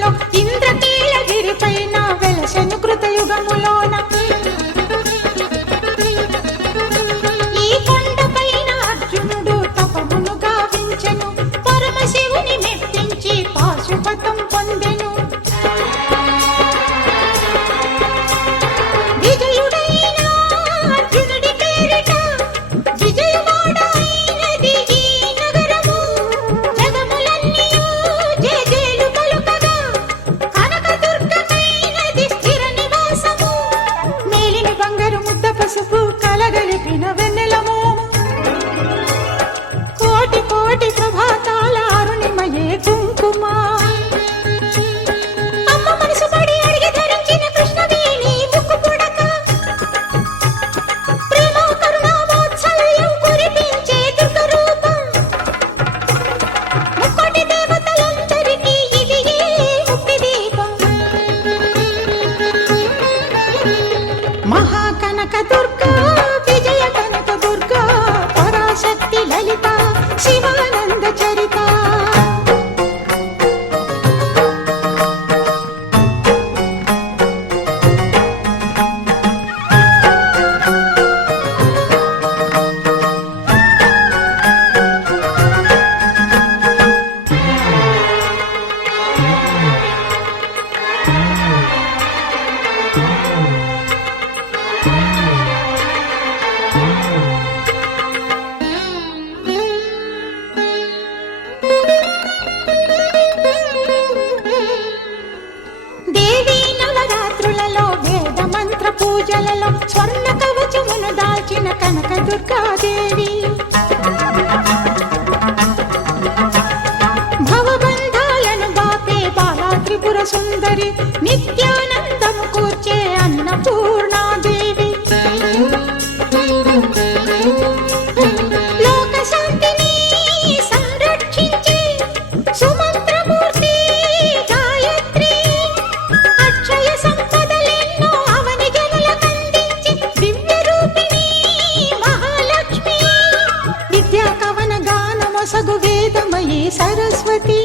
loca. ప్రజలలో స్వర్ణ కవచమును దాల్చిన కనక దుర్గాదేవి. భవబంధాలను బాపే బాలా త్రిపుర సుందరి నిత్యా విద్యా వేదమయీ సరస్వతి.